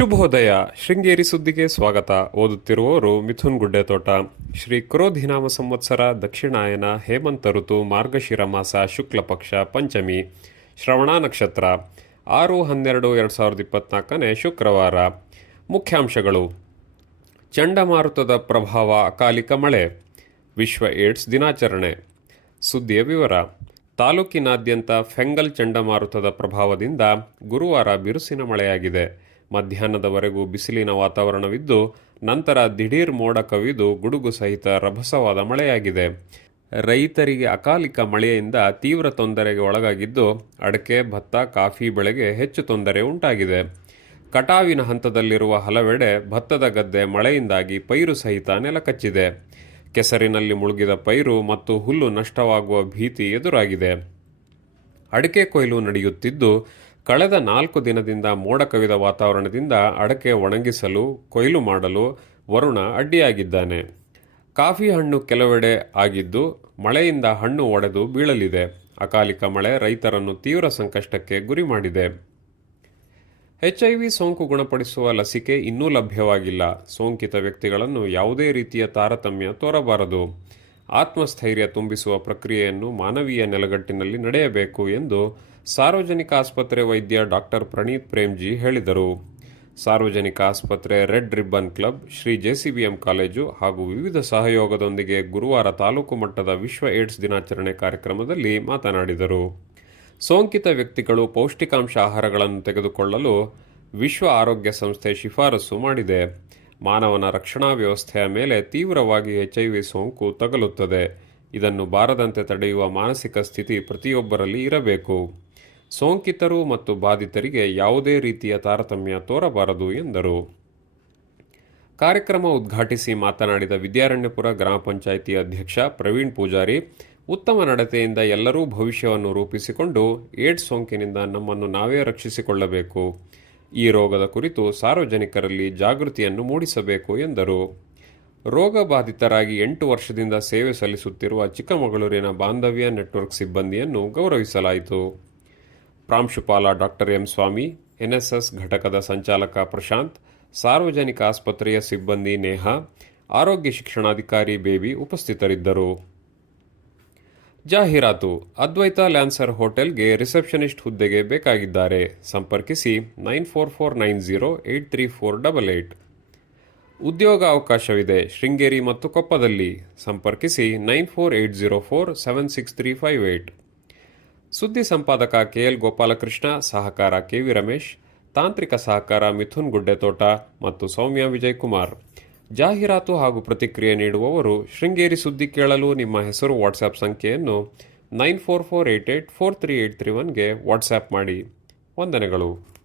ಶುಭೋದಯ. ಶೃಂಗೇರಿ ಸುದ್ದಿಗೆ ಸ್ವಾಗತ. ಓದುತ್ತಿರುವವರು ಮಿಥುನ್ ಗುಡ್ಡೆತೋಟ. ಶ್ರೀ ಕ್ರೋಧಿನಾಮ ಸಂವತ್ಸರ ದಕ್ಷಿಣಾಯನ ಹೇಮಂತ ಋತು ಮಾರ್ಗಶಿರ ಮಾಸ ಶುಕ್ಲ ಪಕ್ಷ ಪಂಚಮಿ, ಶ್ರವಣ ನಕ್ಷತ್ರ. ಆರು, ಹನ್ನೆರಡು, ಎರಡು ಸಾವಿರದ ಇಪ್ಪತ್ನಾಲ್ಕನೇ ಶುಕ್ರವಾರ. ಮುಖ್ಯಾಂಶಗಳು. ಚಂಡಮಾರುತದ ಪ್ರಭಾವ ಅಕಾಲಿಕ ಮಳೆ. ವಿಶ್ವ ಏಡ್ಸ್ ದಿನಾಚರಣೆ. ಸುದ್ದಿಯ ವಿವರ. ತಾಲೂಕಿನಾದ್ಯಂತ ಫೆಂಗಲ್ ಚಂಡಮಾರುತದ ಪ್ರಭಾವದಿಂದ ಗುರುವಾರ ಬಿರುಸಿನ ಮಳೆಯಾಗಿದೆ. ಮಧ್ಯಾಹ್ನದವರೆಗೂ ಬಿಸಿಲಿನ ವಾತಾವರಣವಿದ್ದು, ನಂತರ ದಿಢೀರ್ ಮೋಡ ಕವಿದು ಗುಡುಗು ಸಹಿತ ರಭಸವಾದ ಮಳೆಯಾಗಿದೆ. ರೈತರಿಗೆ ಅಕಾಲಿಕ ಮಳೆಯಿಂದ ತೀವ್ರ ತೊಂದರೆಗೆ ಒಳಗಾಗಿದ್ದು, ಅಡಕೆ, ಭತ್ತ, ಕಾಫಿ ಬೆಳೆಗೆ ಹೆಚ್ಚು ತೊಂದರೆ ಉಂಟಾಗಿದೆ. ಕಟಾವಿನ ಹಂತದಲ್ಲಿರುವ ಹಲವೆಡೆ ಭತ್ತದ ಗದ್ದೆ ಮಳೆಯಿಂದಾಗಿ ಪೈರು ಸಹಿತ ನೆಲಕಚ್ಚಿದೆ. ಕೆಸರಿನಲ್ಲಿ ಮುಳುಗಿದ ಪೈರು ಮತ್ತು ಹುಲ್ಲು ನಷ್ಟವಾಗುವ ಭೀತಿ ಎದುರಾಗಿದೆ. ಅಡಿಕೆ ಕೊಯ್ಲು ನಡೆಯುತ್ತಿದ್ದು ಕಳೆದ ನಾಲ್ಕು ದಿನದಿಂದ ಮೋಡ ಕವಿದ ವಾತಾವರಣದಿಂದ ಅಡಕೆ ಒಣಗಿಸಲು, ಕೊಯ್ಲು ಮಾಡಲು ವರುಣ ಅಡ್ಡಿಯಾಗಿದ್ದಾನೆ. ಕಾಫಿ ಹಣ್ಣು ಕೆಲವೆಡೆ ಆಗಿದ್ದು, ಮಳೆಯಿಂದ ಹಣ್ಣು ಒಡೆದು ಬೀಳಲಿದೆ. ಅಕಾಲಿಕ ಮಳೆ ರೈತರನ್ನು ತೀವ್ರ ಸಂಕಷ್ಟಕ್ಕೆ ಗುರಿ ಮಾಡಿದೆ. ಎಚ್ಐವಿ ಸೋಂಕು ಗುಣಪಡಿಸುವ ಲಸಿಕೆ ಇನ್ನೂ ಲಭ್ಯವಾಗಿಲ್ಲ. ಸೋಂಕಿತ ವ್ಯಕ್ತಿಗಳನ್ನು ಯಾವುದೇ ರೀತಿಯ ತಾರತಮ್ಯ ತೋರಬಾರದು. ಆತ್ಮಸ್ಥೈರ್ಯ ತುಂಬಿಸುವ ಪ್ರಕ್ರಿಯೆಯನ್ನು ಮಾನವೀಯ ನೆಲಗಟ್ಟಿನಲ್ಲಿ ನಡೆಯಬೇಕು ಎಂದು ಸಾರ್ವಜನಿಕ ಆಸ್ಪತ್ರೆ ವೈದ್ಯ ಡಾಕ್ಟರ್ ಪ್ರಣೀತ್ ಪ್ರೇಮ್ಜಿ ಹೇಳಿದರು. ಸಾರ್ವಜನಿಕ ಆಸ್ಪತ್ರೆ red ribbon club, Shri JCBM college ಹಾಗೂ ವಿವಿಧ ಸಹಯೋಗದೊಂದಿಗೆ ಗುರುವಾರ ತಾಲೂಕು ಮಟ್ಟದ ವಿಶ್ವ ಏಡ್ಸ್ ದಿನಾಚರಣೆ ಕಾರ್ಯಕ್ರಮದಲ್ಲಿ ಮಾತನಾಡಿದರು. ಸೋಂಕಿತ ವ್ಯಕ್ತಿಗಳು ಪೌಷ್ಟಿಕಾಂಶ ಆಹಾರಗಳನ್ನು ತೆಗೆದುಕೊಳ್ಳಲು ವಿಶ್ವ ಆರೋಗ್ಯ ಸಂಸ್ಥೆ ಶಿಫಾರಸು ಮಾಡಿದೆ. ಮಾನವನ ರಕ್ಷಣಾ ವ್ಯವಸ್ಥೆಯ ಮೇಲೆ ತೀವ್ರವಾಗಿ ಎಚ್ ಐ ವಿ ಸೋಂಕು ತಗಲುತ್ತದೆ. ಇದನ್ನು ಬಾರದಂತೆ ತಡೆಯುವ ಮಾನಸಿಕ ಸ್ಥಿತಿ ಪ್ರತಿಯೊಬ್ಬರಲ್ಲಿ ಇರಬೇಕು. ಸೋಂಕಿತರು ಮತ್ತು ಬಾಧಿತರಿಗೆ ಯಾವುದೇ ರೀತಿಯ ತಾರತಮ್ಯ ತೋರಬಾರದು ಎಂದರು. ಕಾರ್ಯಕ್ರಮ ಉದ್ಘಾಟಿಸಿ ಮಾತನಾಡಿದ ವಿದ್ಯಾರಣ್ಯಪುರ ಗ್ರಾಮ ಪಂಚಾಯಿತಿ ಅಧ್ಯಕ್ಷ ಪ್ರವೀಣ್ ಪೂಜಾರಿ, ಉತ್ತಮ ನಡತೆಯಿಂದ ಎಲ್ಲರೂ ಭವಿಷ್ಯವನ್ನು ರೂಪಿಸಿಕೊಂಡು ಏಡ್ಸ್ ಸೋಂಕಿನಿಂದ ನಮ್ಮನ್ನು ನಾವೇ ರಕ್ಷಿಸಿಕೊಳ್ಳಬೇಕು. ಈ ರೋಗದ ಕುರಿತು ಸಾರ್ವಜನಿಕರಲ್ಲಿ ಜಾಗೃತಿಯನ್ನು ಮೂಡಿಸಬೇಕು ಎಂದರು. ರೋಗ ಬಾಧಿತರಾಗಿ ಎಂಟು ವರ್ಷದಿಂದ ಸೇವೆ ಸಲ್ಲಿಸುತ್ತಿರುವ ಚಿಕ್ಕಮಗಳೂರಿನ ಬಾಂಧವ್ಯ ನೆಟ್ವರ್ಕ್ ಸಿಬ್ಬಂದಿಯನ್ನು ಗೌರವಿಸಲಾಯಿತು. ಪ್ರಾಂಶುಪಾಲ ಡಾಕ್ಟರ್ ಎಂ ಸ್ವಾಮಿ, ಎನ್ಎಸ್ಎಸ್ ಘಟಕದ ಸಂಚಾಲಕ ಪ್ರಶಾಂತ್, ಸಾರ್ವಜನಿಕ ಆಸ್ಪತ್ರೆಯ ಸಿಬ್ಬಂದಿ ನೇಹಾ, ಆರೋಗ್ಯ ಶಿಕ್ಷಣಾಧಿಕಾರಿ ಬೇಬಿ ಉಪಸ್ಥಿತರಿದ್ದರು. ಜಾಹೀರಾತು. ಅದ್ವೈತ ಲ್ಯಾನ್ಸರ್ ಹೋಟೆಲ್ಗೆ ರಿಸೆಪ್ಷನಿಸ್ಟ್ ಹುದ್ದೆಗೆ ಬೇಕಾಗಿದ್ದಾರೆ. ಸಂಪರ್ಕಿಸಿ nine four four nine zero eight three four double eight ಉದ್ಯೋಗ ಅವಕಾಶವಿದೆ. ಶೃಂಗೇರಿ ಮತ್ತು ಕೊಪ್ಪದಲ್ಲಿ. ಸಂಪರ್ಕಿಸಿ nine four eight zero four seven six three five eight ಸುದ್ದಿ ಸಂಪಾದಕ ಕೆ ಎಲ್ ಗೋಪಾಲಕೃಷ್ಣ, ಸಹಕಾರ ಕೆ ವಿ ರಮೇಶ್, ತಾಂತ್ರಿಕ ಸಹಕಾರ ಮಿಥುನ್ ಗುಡ್ಡೆತೋಟ ಮತ್ತು ಸೌಮ್ಯ ವಿಜಯ್ ಕುಮಾರ್. ಜಾಹೀರಾತು ಹಾಗೂ ಪ್ರತಿಕ್ರಿಯೆ ನೀಡುವವರು ಶೃಂಗೇರಿ ಸುದ್ದಿ ಕೇಳಲು ನಿಮ್ಮ ಹೆಸರು ವಾಟ್ಸಾಪ್ ಸಂಖ್ಯೆಯನ್ನು nine four four eight eight four three eight three ಒನ್ಗೆ WhatsApp ಮಾಡಿ. ವಂದನೆಗಳು.